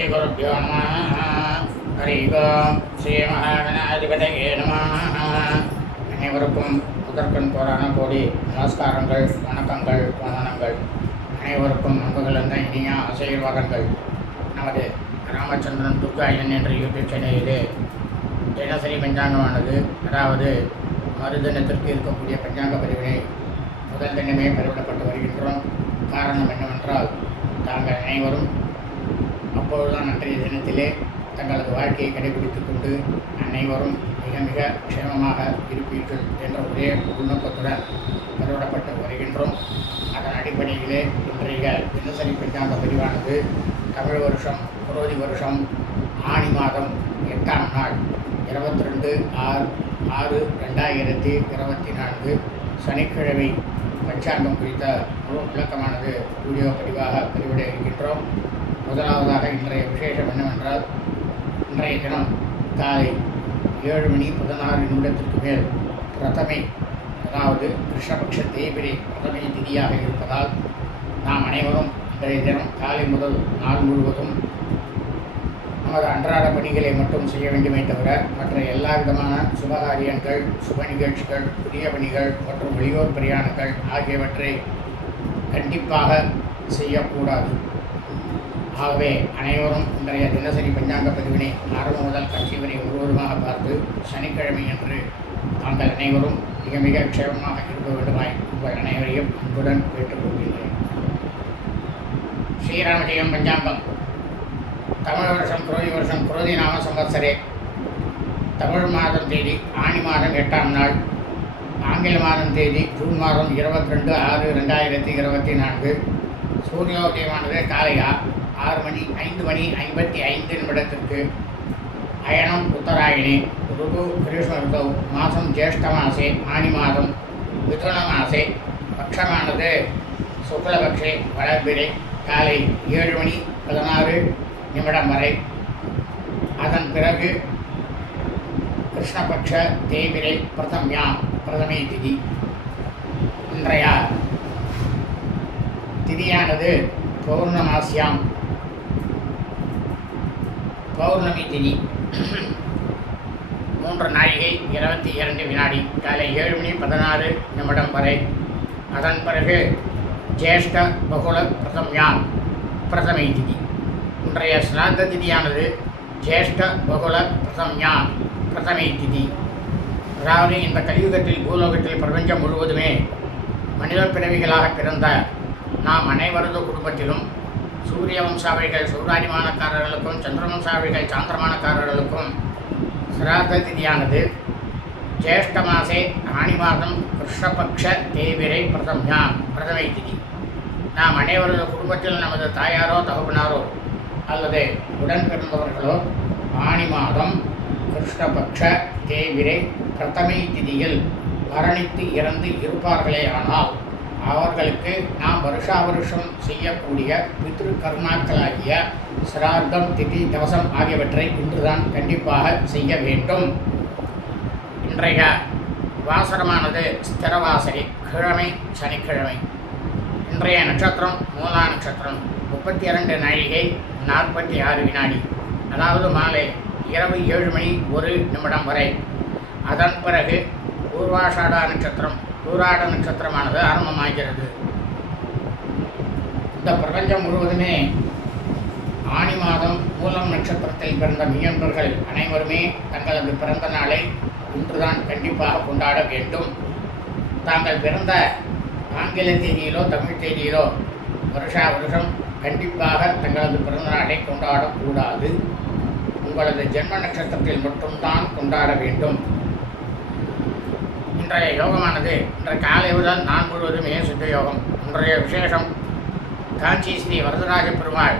ஸ்ரீகுருப்போ நம ஹரி ஓம் ஸ்ரீ மகாகணாதிபதியே நம அனைவருக்கும் முதற்கண் போரான கோடி நமஸ்காரங்கள் வணக்கங்கள் வந்தனங்கள். அனைவருக்கும் அன்புகள் இனிய ஆசீர்வாதங்கள். நமது ராமச்சந்திரன் துர்காயன் என்ற யூடியூப் சேனலிலே தினசரி பஞ்சாங்கமானது அதாவது மறுதினத்திற்கு இருக்கக்கூடிய பஞ்சாங்க பதிவினை முதல் தினமே பதிவிடப்பட்டு வருகின்றோம். காரணம் என்னவென்றால் தாங்கள் அனைவரும் அப்பொழுதுதான் அன்றைய தினத்திலே தங்களது வாழ்க்கையை கடைபிடித்துக் கொண்டு அனைவரும் மிக மிக க்ஷேமமாக இருப்பீர்கள் என்ற ஒரே உள்நோக்கத்துடன் கருவிடப்பட்டு வருகின்றோம். அதன் அடிப்படையிலே இன்றைய தினசரி பிரச்சாந்த பதிவானது தமிழ் வருஷம் குரோதி வருஷம் ஆணி மாதம் எட்டாம் நாள் இருபத்தி ரெண்டு ஆறு ஆறு ரெண்டாயிரத்தி இருபத்தி நான்கு சனிக்கிழமை பஞ்சாங்கம் குறித்த முழு விளக்கமானது வீடியோ பதிவாக பதிவிட இருக்கின்றோம். முதலாவதாக இன்றைய விசேஷம் என்னவென்றால் இன்றைய தினம் காலை ஏழு மணி பதினாறு நிமிடத்திற்கு மேல் பிரதமை அதாவது கிருஷ்ணபக்ஷ தேய்பிரை பிரதமை திதியாக இருப்பதால் நாம் அனைவரும் இன்றைய தினம் காலை முதல் நாள் முழுவதும் நமது அன்றாட பணிகளை மட்டும் செய்ய வேண்டுமே தவிர மற்ற எல்லா விதமான சுபகாரியங்கள் சுப நிகழ்ச்சிகள் புதிய பணிகள் மற்றும் வெளியூர் பிரயாணங்கள் ஆகியவற்றை கண்டிப்பாக செய்யக்கூடாது. ஆகவே அனைவரும் இன்றைய தினசரி பஞ்சாங்க பதிவினை ஆரம்பம் முதல் கட்சி வரை ஒருவருமாக பார்த்து சனிக்கிழமை என்று தாங்கள் அனைவரும் மிக மிக க்ஷேமமாக இருக்க வேண்டுமாய் உங்கள் அனைவரையும் அன்புடன் கேட்டுக்கொள்கின்றேன். ஸ்ரீராமஜெயம் பஞ்சாங்கம். தமிழ் வருஷம் குரோதி வருஷம் குரோதி நாம சம்பத்சரே தமிழ் மாதம் தேதி ஆணி மாதம் எட்டாம் நாள். ஆங்கில மாதம் தேதி ஜூன் மாதம் இருபத்தி ரெண்டு ஆறு ரெண்டாயிரத்தி இருபத்தி நான்கு. சூரியோதயமானது காலையா? ஆறு மணி ஐந்து மணி ஐம்பத்தி ஐந்து நிமிடத்திற்கு அயனம் உத்தராயணி. ருது கிருஷ்ண ருதௌ மாதம் ஜேஷ்ட மாசே ஆனி மாதம் மிதுன மாசே. பட்சமானது சுக்லபக்ஷே வளர்பிறை காலை ஏழு மணி பதினாறு நிமிடம் வரை. அதன் பிறகு கிருஷ்ணபக்ஷ தேய்பிரை பிரதம்யா பிரதமை திதி. இன்றைய திதியானது பௌர்ணமாசியாம். பௌர்ணமி திதி. மூன்று நாழிகை இருபத்தி இரண்டு வினாடி. காலை ஏழு மணி பதினாறு நிமிடம் வரை. அதன் பிறகு ஜேஷ்ட பகுல பிரதம்யா பிரதமை திதி. இன்றைய ஸ்ராத்த திதியானது ஜேஷ்ட பகுல பிரதம்யா பிரதமை திதி. அதாவது இந்த கலியுகத்தில் பூலோகத்தில் பிரபஞ்சம் முழுவதுமே மனித பிறவிகளாக பிறந்த நாம் அனைவரது குடும்பத்திலும் சூரிய வம்சாவளிகள் சூராதிமானக்காரர்களுக்கும் சந்திர வம்சாவளிகள் சாந்திரமானக்காரர்களுக்கும் சிராத்த திதியானது ஜேஷ்ட மாசே ஆணி மாதம் கிருஷ்ணபக்ஷ தேவிரை பிரதம்யா பிரதமை திதி. நாம் அனைவரது குடும்பத்தில் நமது தாயாரோ தகப்பனாரோ அல்லது உடன் பிறந்தவர்களோ ஆணி மாதம் கிருஷ்ணபக்ஷ தேவிரை பிரதமை திதியில் மரணித்து இறந்து இருப்பார்களே ஆனால் அவர்களுக்கு நாம் வருஷா வருஷம் செய்யக்கூடிய பித்ரு கர்மாக்களாகிய சிரார்த்தம் திதி தவசம் ஆகியவற்றை இன்றுதான் கண்டிப்பாக செய்ய வேண்டும். இன்றைய வாசகமானது ஸ்திரவாசரி கிழமை சனிக்கிழமை. இன்றைய நட்சத்திரம் மூலா நட்சத்திரம் முப்பத்தி இரண்டு நாழிகை நாற்பத்தி ஆறு வினாடி. அதாவது மாலை இரவு ஏழு மணி ஒரு நிமிடம் வரை. அதன் பிறகு பூர்வாஷாடா நட்சத்திரம் பூராட நட்சத்திரமானது ஆரம்பமாகிறது. இந்த பிரபஞ்சம் முழுவதுமே ஆணி மாதம் மூலம் நட்சத்திரத்தில் பிறந்த மீனவர்கள் அனைவருமே தங்களது பிறந்த நாளை இன்றுதான் கண்டிப்பாக கொண்டாட வேண்டும். தாங்கள் பிறந்த ஆங்கில தேதியிலோ தமிழ் தேதியிலோ வருஷா வருஷம் கண்டிப்பாக தங்களது பிறந்த நாளை கொண்டாடக்கூடாது. உங்களது ஜென்ம நட்சத்திரத்தில் மட்டும்தான் கொண்டாட வேண்டும். இன்றைய யோகமானது இன்றைய காலை முதல் நான் முழுவதுமே சித்த யோகம். இன்றைய விசேஷம் காஞ்சி ஸ்ரீ வரதராஜ பெருமாள்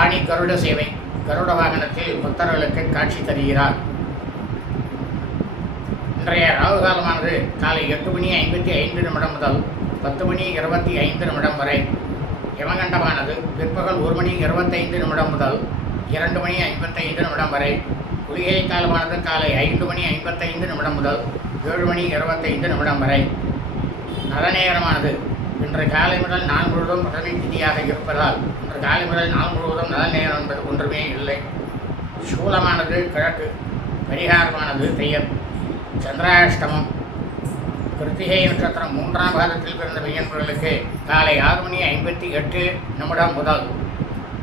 ஆணி கருட சேவை கருட வாகனத்தில் புத்தர்களுக்கு காட்சி தருகிறார். இன்றைய ராகு காலமானது காலை எட்டு மணி ஐம்பத்தி ஐந்து நிமிடம் முதல் பத்து மணி இருபத்தி ஐந்து நிமிடம் வரை. யமகண்டமானது பிற்பகல் ஒரு மணி இருபத்தைந்து நிமிடம் முதல் இரண்டு மணி ஐம்பத்தைந்து நிமிடம் வரை. குளிகை காலமானது காலை ஐந்து மணி ஐம்பத்தைந்து நிமிடம் முதல் ஏழு மணி இருபத்தைந்து நிமிடம் வரை. நல்ல நேரமானது இன்று காலை முதல் நாள் முழுவதும் பிரதமை திதியாக இருப்பதால் இன்று காலை முதல் நாள் முழுவதும் நல்ல நேரம் என்பது ஒன்றுமே இல்லை. சூலமானது கிழக்கு பரிகாரமானது தெய்யம். சந்திராஷ்டமம். கிருத்திகை நட்சத்திரம் மூன்றாம் பாதத்தில் பிறந்த பையன்களுக்கு காலை ஆறு மணி ஐம்பத்தி எட்டு நிமிடம் முதல்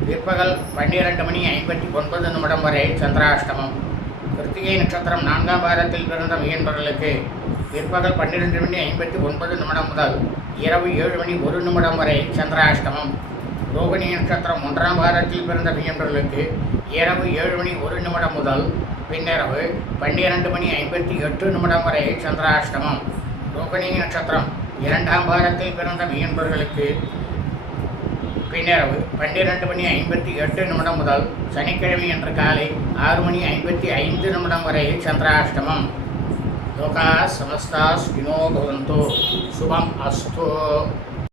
பிற்பகல் பன்னிரண்டு மணி ஐம்பத்தி ஒன்பது நிமிடம் வரை சந்திராஷ்டமம். கிருத்திகை நட்சத்திரம் நான்காம் வாரத்தில் பிறந்த மீன்பர்களுக்கு பிற்பகல் பன்னிரெண்டு மணி ஐம்பத்தி ஒன்பது நிமிடம் முதல் இரவு ஏழு மணி ஒரு நிமிடம் வரை சந்திராஷ்டமம். ரோகிணி நட்சத்திரம் ஒன்றாம் வாரத்தில் பிறந்த மீன்பர்களுக்கு இரவு ஏழு மணி ஒரு நிமிடம் முதல் பின்னிரவு பன்னிரண்டு மணி ஐம்பத்தி எட்டு நிமிடம் வரை சந்திராஷ்டமம். ரோகிணி நட்சத்திரம் இரண்டாம் வாரத்தில் பிறந்த மீன்பர்களுக்கு பின்னிரவு பன்னிரண்டு மணி ஐம்பத்தி எட்டு நிமிடம் முதல் சனிக்கிழமை என்ற காலை ஆறு மணி ஐம்பத்தி ஐந்து நிமிடம் வரை சந்திராஷ்டமம். லோகா சமஸ்தா ஸ்கினோ பவந்தோ. சுபம் அஸ்தோ.